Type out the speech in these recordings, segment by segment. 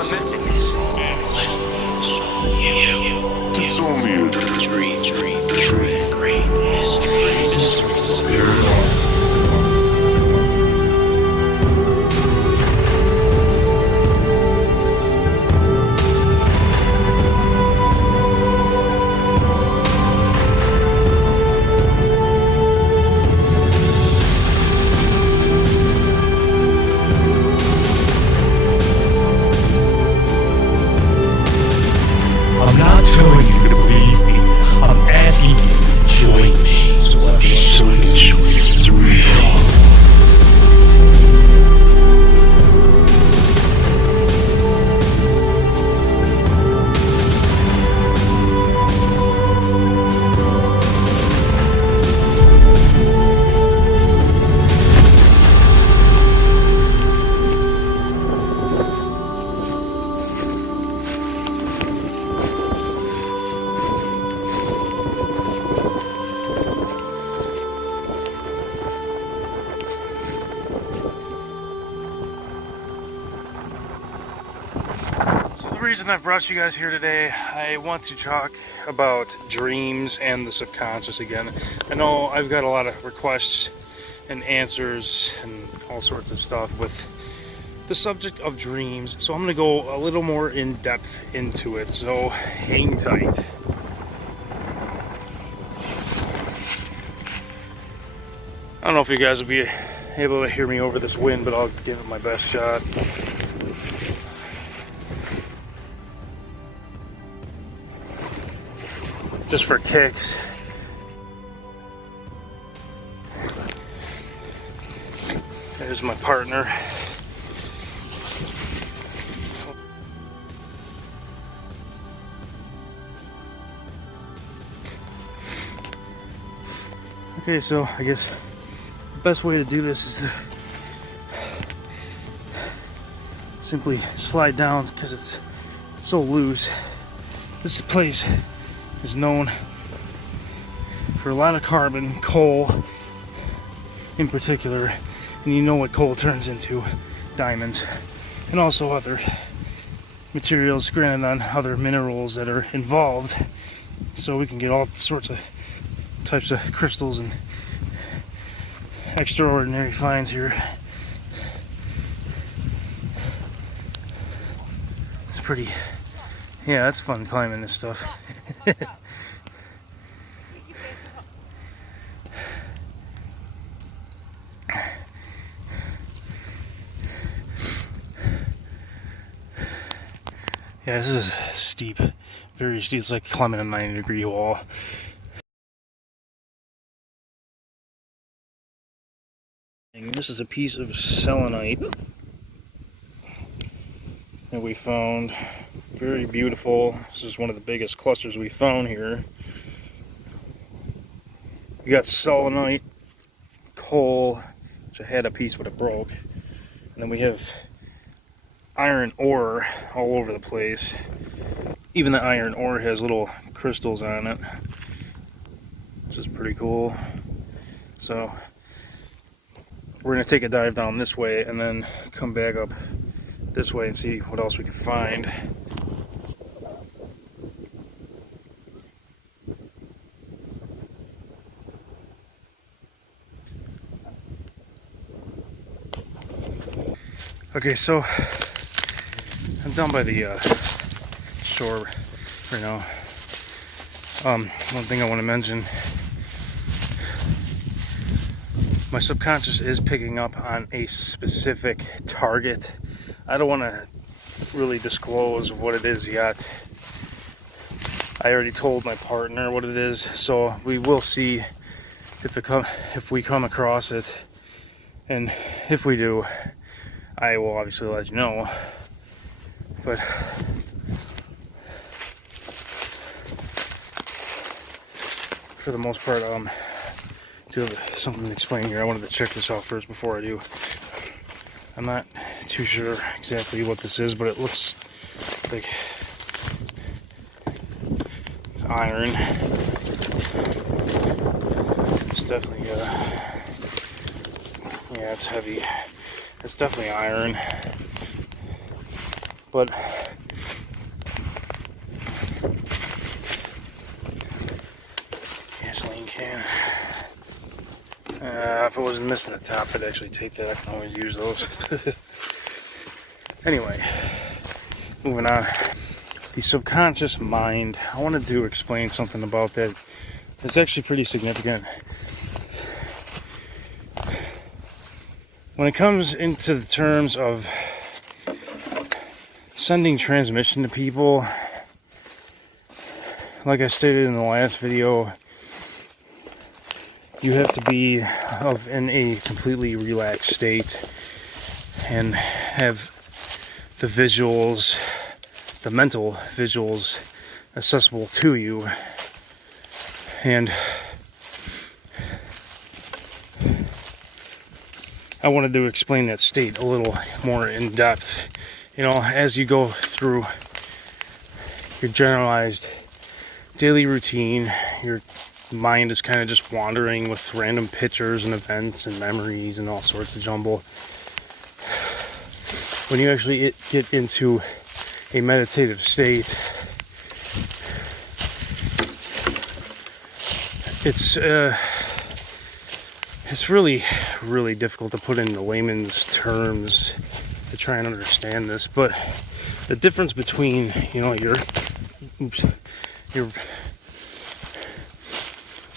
on mystics. It's only a dream. Great mysteries. Paranormal. I'm not telling you to believe me. I'm asking you to join me. So let me show you it's real. So the reason I've brought you guys here today, I want to talk about dreams and the subconscious again. I know I've got a lot of requests and answers and all sorts of stuff with the subject of dreams, so I'm going to go a little more in depth into it, so hang tight. I don't know if you guys will be able to hear me over this wind, but I'll give it my best shot. Just for kicks. There's my partner. Okay, so I guess the best way to do this is to simply slide down because it's so loose. This place is known for a lot of carbon, coal in particular, and you know what coal turns into: diamonds, and also other materials, granted on other minerals that are involved, so we can get all sorts of types of crystals and extraordinary finds here. It's pretty, yeah, it's fun climbing this stuff. Yeah, this is steep, very steep. It's like climbing a 90-degree wall. And this is a piece of selenite that we found. Very beautiful. This is one of the biggest clusters we found here. We got selenite, coal, which I had a piece but it broke, and then we have iron ore all over the place. Even the iron ore has little crystals on it, which is pretty cool. So we're gonna take a dive down this way and then come back up this way and see what else we can find. Okay, so I'm down by the shore right now. One thing I want to mention, my subconscious is picking up on a specific target. I don't want to really disclose what it is yet. I already told my partner what it is, so we will see if we come across it, and if we do, I will obviously let you know. But for the most part, do have something to explain here. I wanted to check this out first before I do. I'm not too sure exactly what this is, but it looks like it's iron. It's definitely yeah, it's heavy. It's definitely iron. But gasoline can. If it wasn't missing the top, I'd actually take that. I can always use those. Anyway, moving on. The subconscious mind. I wanted to explain something about that. It's actually pretty significant. When it comes into the terms of sending transmission to people, like I stated in the last video, you have to be in a completely relaxed state and have the visuals, the mental visuals accessible to you. And I wanted to explain that state a little more in depth. You know, as you go through your generalized daily routine, your mind is kind of just wandering with random pictures and events and memories and all sorts of jumble. When you actually get into a meditative state, it's really, really difficult to put into layman's terms to try and understand this. But the difference between, you know, your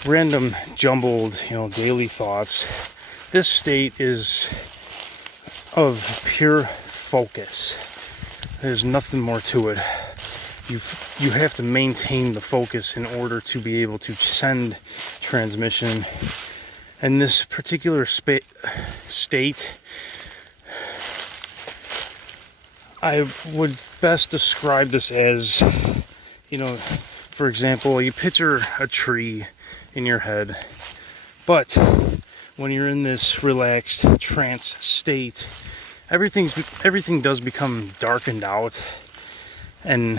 random jumbled, you know, daily thoughts, this state is of pure focus. There's nothing more to it. You have to maintain the focus in order to be able to send transmission. And this particular state, I would best describe this as, you know, for example, you picture a tree in your head, but when you're in this relaxed trance state, everything does become darkened out, and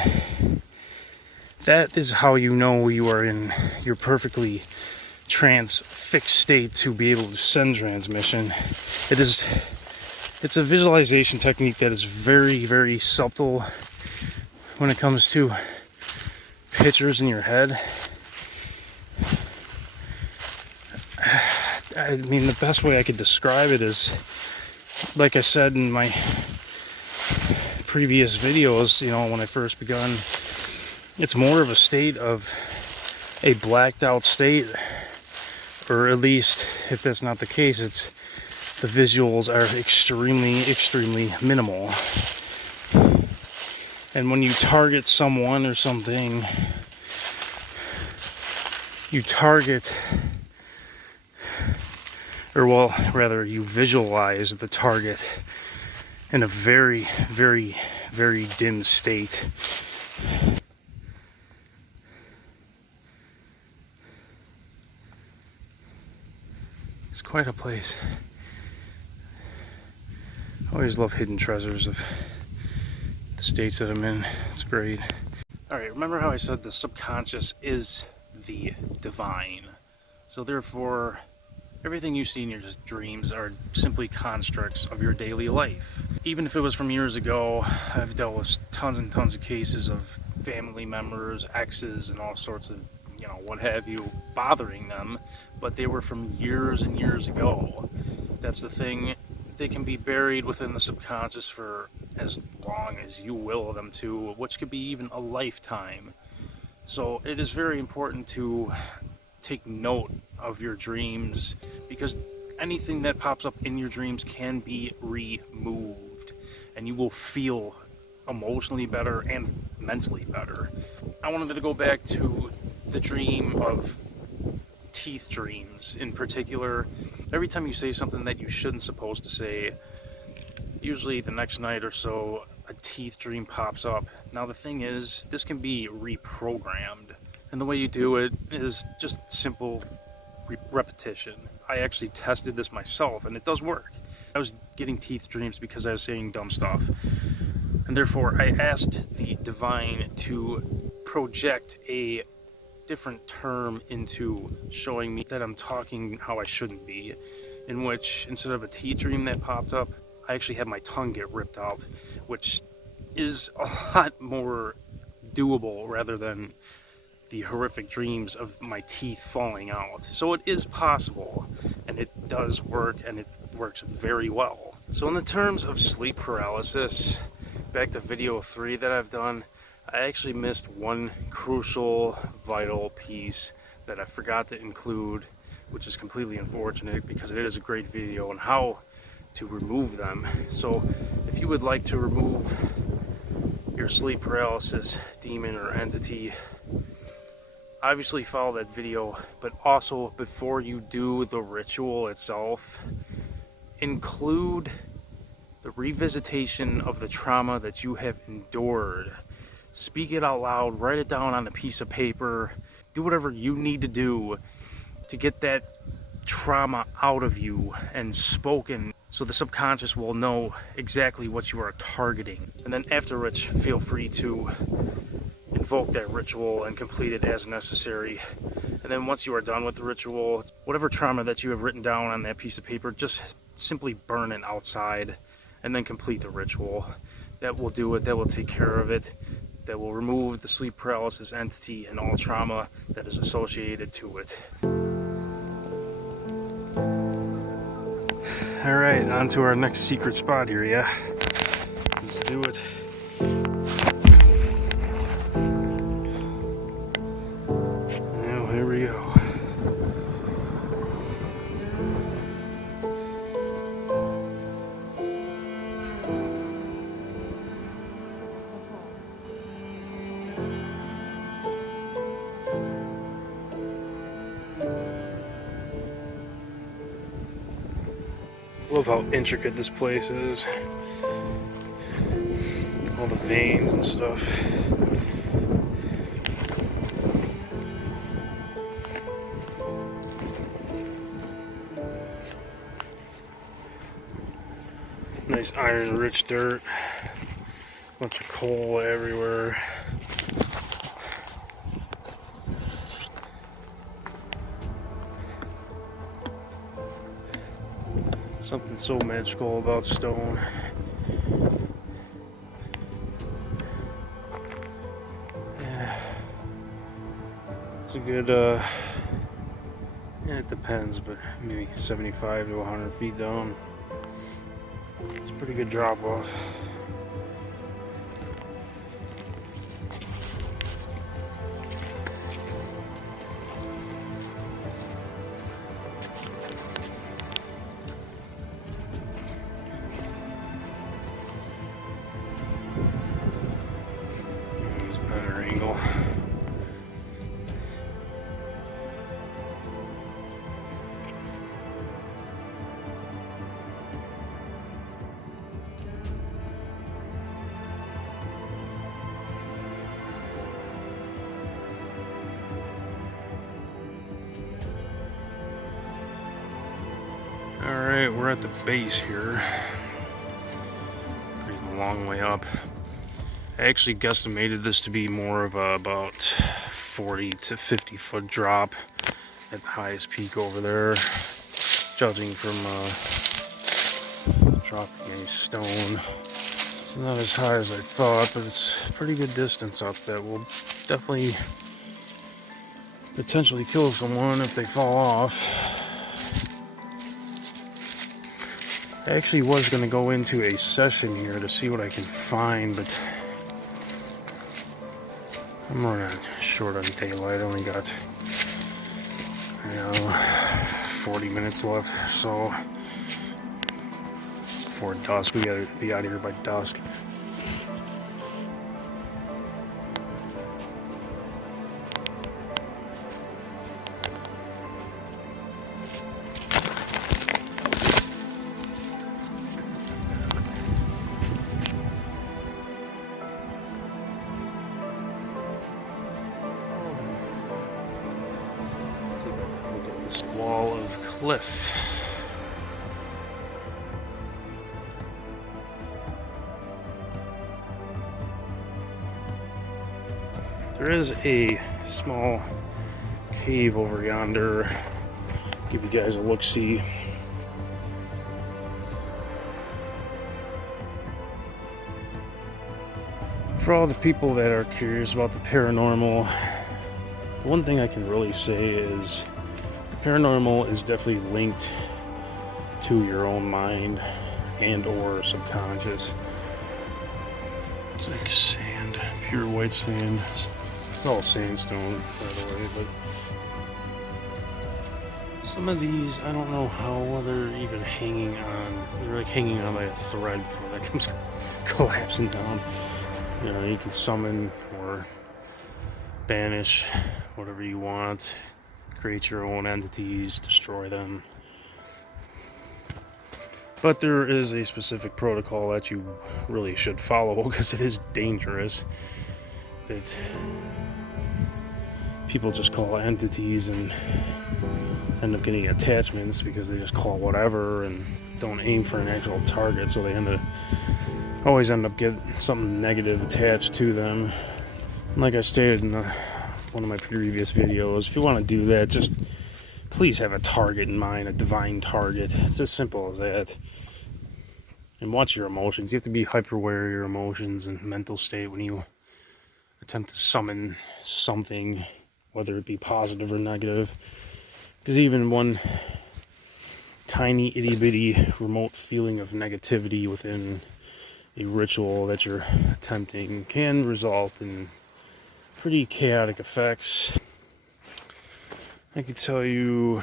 that is how you know you are in your perfectly trance-fixed state to be able to send transmission. It's a visualization technique that is very, very subtle when it comes to pictures in your head. I mean, the best way I could describe it is, like I said in my previous videos, you know, when I first begun, it's more of a state of a blacked out state, or at least if that's not the case, it's the visuals are extremely minimal. And when you target someone or something, you visualize the target in a very, very, very dim state. It's quite a place. I always love hidden treasures of the states that I'm in. It's great. Alright, remember how I said the subconscious is the divine? So therefore, everything you see in your dreams are simply constructs of your daily life. Even if it was from years ago, I've dealt with tons and tons of cases of family members, exes, and all sorts of, you know, what have you, bothering them, but they were from years and years ago. That's the thing. They can be buried within the subconscious for as long as you will them to, which could be even a lifetime. So it is very important to take note of your dreams, because anything that pops up in your dreams can be removed, and you will feel emotionally better and mentally better. I wanted to go back to the dream of teeth dreams in particular. Every time you say something that you shouldn't supposed to say, usually the next night or so, a teeth dream pops up. Now the thing is, this can be reprogrammed, and the way you do it is just simple repetition. I actually tested this myself, and it does work. I was getting teeth dreams because I was saying dumb stuff, and therefore I asked the divine to project a different term into showing me that I'm talking how I shouldn't be, in which instead of a teeth dream that popped up, I actually had my tongue get ripped out, which is a lot more doable rather than the horrific dreams of my teeth falling out. So it is possible, and it does work, and it works very well. So in the terms of sleep paralysis, back to video 3 that I've done, I actually missed one crucial, vital piece that I forgot to include, which is completely unfortunate because it is a great video on how to remove them. So if you would like to remove your sleep paralysis demon or entity, obviously follow that video, but also before you do the ritual itself, include the revisitation of the trauma that you have endured. Speak it out loud, write it down on a piece of paper, do whatever you need to do to get that trauma out of you and spoken, so the subconscious will know exactly what you are targeting. And then after which, feel free to invoke that ritual and complete it as necessary. And then once you are done with the ritual, whatever trauma that you have written down on that piece of paper, just simply burn it outside and then complete the ritual. That will do it. That will take care of it. That will remove the sleep paralysis entity and all trauma that is associated to it. Alright, on to our next secret spot here, yeah? Let's do it. Now, here we go. Love how intricate this place is. All the veins and stuff. Nice iron-rich dirt. Bunch of coal everywhere. Something so magical about stone. Yeah. It's a good, yeah, it depends, but maybe 75 to 100 feet down. It's a pretty good drop off. Alright, we're at the base here. Pretty long way up. I actually guesstimated this to be more of a about 40 to 50 foot drop at the highest peak over there, judging from dropping a stone. It's not as high as I thought, but it's a pretty good distance up that will definitely potentially kill someone if they fall off. I actually was going to go into a session here to see what I can find, but I'm running short on daylight. I only got, 40 minutes left, so before dusk, we gotta be out of here by dusk. Wall of cliff. There is a small cave over yonder. Give you guys a look-see. For all the people that are curious about the paranormal, one thing I can really say is the paranormal is definitely linked to your own mind and or subconscious. It's like sand, pure white sand. It's all sandstone, by the way, but some of these, I don't know how they're even hanging on. They're like hanging on by a thread before that comes collapsing down. You know, you can summon or banish whatever you want, create your own entities, destroy them. But there is a specific protocol that you really should follow because it is dangerous. That people just call entities and end up getting attachments because they just call whatever and don't aim for an actual target, so they always end up getting something negative attached to them. And like I stated in one of my previous videos, if you want to do that, just please have a target in mind, a divine target. It's as simple as that. And watch your emotions. You have to be hyper aware of your emotions and mental state when you attempt to summon something, whether it be positive or negative. Because even one tiny itty-bitty remote feeling of negativity within a ritual that you're attempting can result in pretty chaotic effects. I could tell you,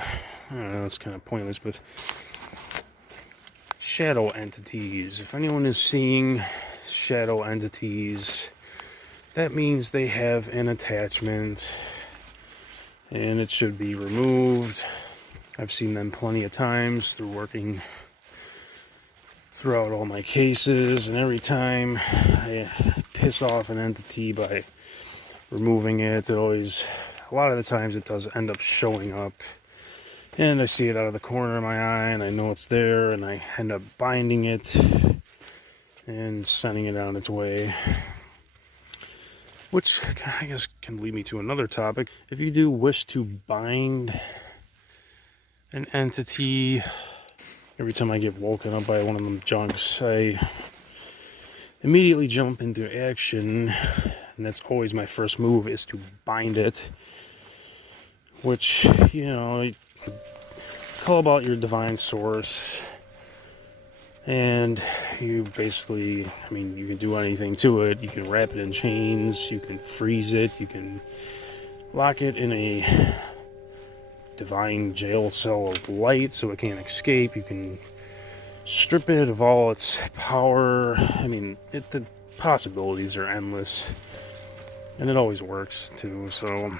I don't know, it's kind of pointless, but shadow entities. If anyone is seeing shadow entities, that means they have an attachment and it should be removed. I've seen them plenty of times through working throughout all my cases, and every time I piss off an entity by removing it, a lot of the times it does end up showing up, and I see it out of the corner of my eye and I know it's there, and I end up binding it and sending it on its way. Which I guess can lead me to another topic. If you do wish to bind an entity, every time I get woken up by one of them junks, I immediately jump into action, and that's always my first move, is to bind it. Which, you know, you call about your divine source, and you basically, I mean, you can do anything to it. You can wrap it in chains, you can freeze it, you can lock it in a divine jail cell of light so it can't escape. You can strip it of all its power. I mean, the possibilities are endless, and it always works too. So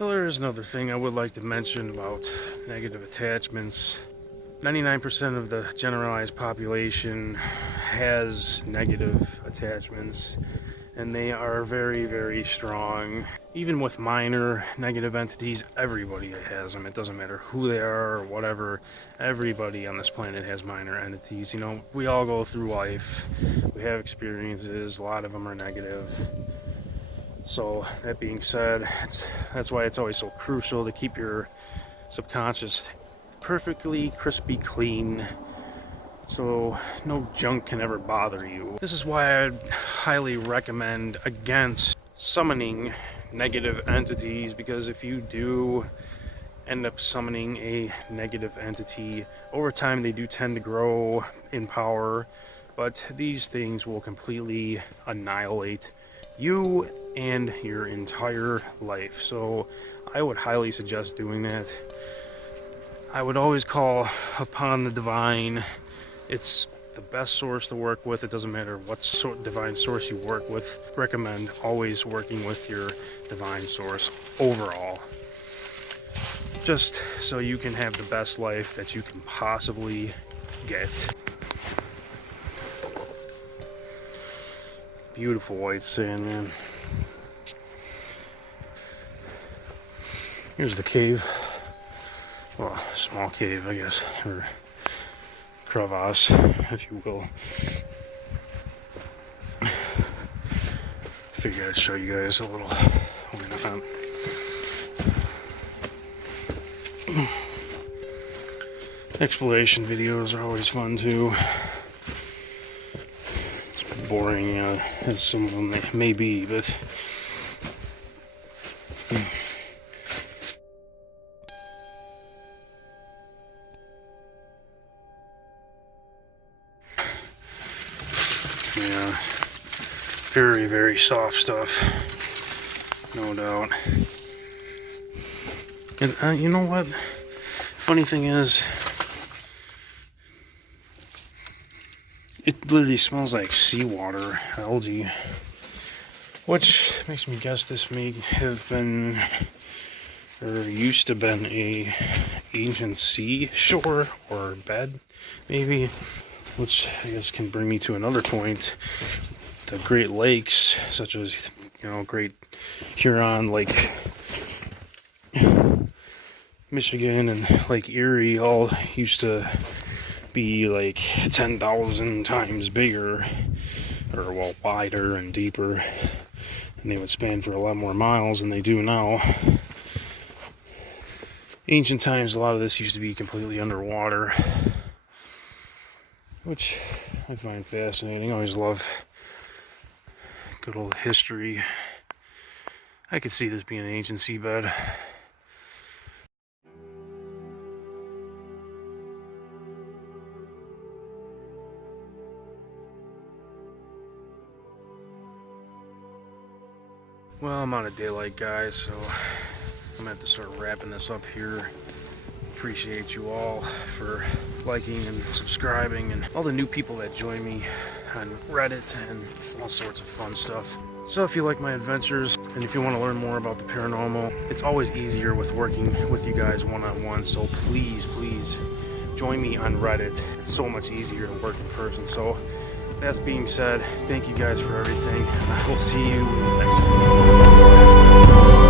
there is another thing I would like to mention about negative attachments. 99% of the generalized population has negative attachments, and they are very, very strong. Even with minor negative entities, everybody has them. It doesn't matter who they are or whatever. Everybody on this planet has minor entities. You know, we all go through life. We have experiences. A lot of them are negative. So that being said, that's why it's always so crucial to keep your subconscious perfectly crispy clean, so no junk can ever bother you. This is why I'd highly recommend against summoning negative entities, because if you do end up summoning a negative entity, over time they do tend to grow in power, but these things will completely annihilate you and your entire life. So I would highly suggest doing that. I would always call upon the divine. It's the best source to work with. It doesn't matter what divine source you work with. Recommend always working with your divine source overall, just so you can have the best life that you can possibly get. Beautiful white sand, man. Here's the cave. Well, small cave, I guess, or crevasse, if you will. Figured I'd show you guys a little. Exploration videos are always fun too. boring as some of them may be, but yeah, very, very soft stuff, no doubt. And you know what? Funny thing is, it literally smells like seawater, algae, which makes me guess this may have been, or used to been, a ancient seashore or bed, maybe. Which I guess can bring me to another point. The Great Lakes, such as, you know, Great Huron, Lake Michigan, and Lake Erie, all used to be like 10,000 times bigger, or well, wider and deeper, and they would span for a lot more miles than they do now. Ancient times, a lot of this used to be completely underwater, which I find fascinating. I always love good old history. I could see this being an ancient seabed. Well, I'm out of daylight, guys, so I'm gonna have to start wrapping this up here. Appreciate you all for liking and subscribing, and all the new people that join me on Reddit and all sorts of fun stuff. So if you like my adventures, and if you want to learn more about the paranormal, it's always easier with working with you guys one-on-one, so please join me on Reddit. It's so much easier to work in person. So that being said, thank you guys for everything, and I will see you next week.